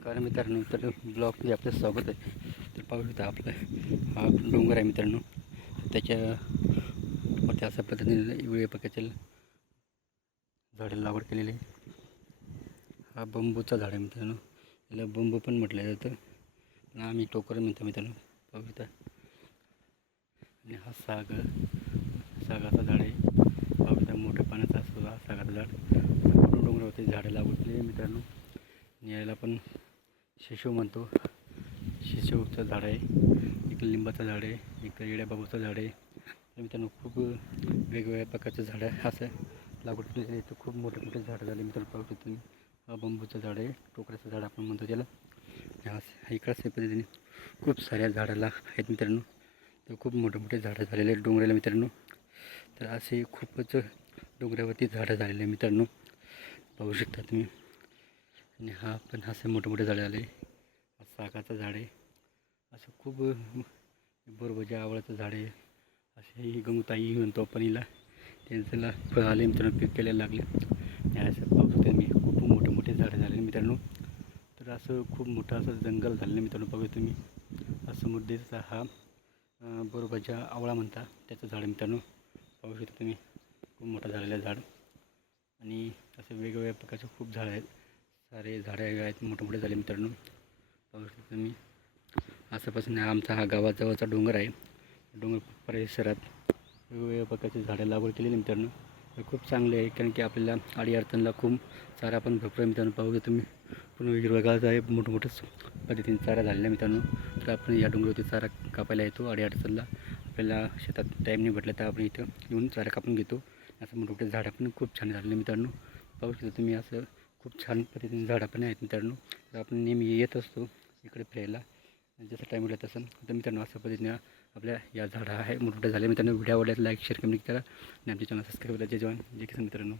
नमस्कार मित्रांनो तर ब्लॉगमध्ये आपलं स्वागत आहे. तर पाहू शकता आपलं हा डोंगर आहे मित्रांनो. त्याच्यावरती अशा पद्धतीने वेगवेगळ्या प्रकारचे झाडं लागवड केलेली आहे. हा बंबूचा झाड आहे मित्रांनो. याला बंबू पण म्हटलं जातं. पण आम्ही टोकर म्हणतो मित्रांनो. पाहू शकता. आणि हा साग सागाचा झाड आहे. पाहू शकता मोठ्या पाण्याचा असतो हा सागाचं झाड. डोंगरावरती झाडं लागवड केलेली मित्रांनो. न्यायला याला पण शिशू म्हणतो. शिशूचं झाड आहे. एक लिंबाचं झाड आहे. एक येड्या बाबूचं झाड आहे. तर मित्रांनो खूप वेगवेगळ्या प्रकारचं झाडं आहे असं लागवड केलेली आहे तर खूप मोठे मोठे झाडं झाले मित्रांनो पाहू शकतो तुम्ही हा बांबूचं झाड आहे. टोकऱ्याचं झाड आपण म्हणतो त्याला. ह्या पद्धतीने खूप साऱ्या झाडाला आहेत मित्रांनो. तर खूप मोठे मोठे झाडं झालेले आहेत डोंगराला मित्रांनो. तर असे खूपच डोंगरावरती झाडं झालेले आहे मित्रांनो. पाहू शकता तुम्ही. आणि हा पण असे मोठे मोठे झाडं आले. हा सागाचं झाड आहे. असं खूप बरोबरच्या आवळाचं झाड आहे. असे गंगताई म्हणतो आपण हिला. त्यांच्याला फळ आले मित्रांनो पीक केल्या लागले. आणि असं पाहू शकता मी खूप मोठे मोठे झाडं झाले मित्रांनो. तर असं खूप मोठं असं जंगल झालेलं मित्रांनो बघू तुम्ही. असं मुद्देचा हा अं, बरोबरच्या आवळा म्हणता त्याचं झाड मित्रांनो. पाहू शकता तुम्ही खूप मोठं झालेलं आहे झाड. आणि असं वेगवेगळ्या प्रकारचे खूप झाडं आहेत. सारे झाडे आहेत मोठे मोठे झाले मित्रांनो. पाहू शकता तुम्ही. आसापासून आमचा हा गावाजवळचा डोंगर आहे. डोंगर परिसरात वेगवेगळ्या प्रकारचे झाडं लागवड केलेली मित्रांनो. हे खूप चांगले आहे कारण की आपल्याला आडी अडचणला खूप चारा पण भरपूर मित्रांनो. पाहू शकतो तुम्ही. पूर्ण हिरवगाळचं आहे मोठं पद्धतीने चारा झालेला मित्रांनो. तर आपण या डोंगरावरती चारा कापायला येतो आडी अडचणला. आपल्याला शेतात टाईम नाही भेटला तर आपण इथं येऊन चारा कापून घेतो. असं मोठमोठे झाडं पण खूप छान झालेले मित्रांनो. पाहू शकता तुम्ही असं खूप छान पद्धतीने झाडं पण आहेत मित्रांनो. तर आपण नेहमी येत असतो इकडे फिरायला. जसं टाईम मिळत असेल तर मित्रांनो अशा पद्धतीने आपल्या या झाडं आहे मोठमोठे झाले. मित्रांनो व्हिडिओ आवडल्यास लाईक शेअर कमेंट करा. आणि आमच्या चॅनल सबस्क्राईब करा. जय जवान. जय किसान मित्रांनो.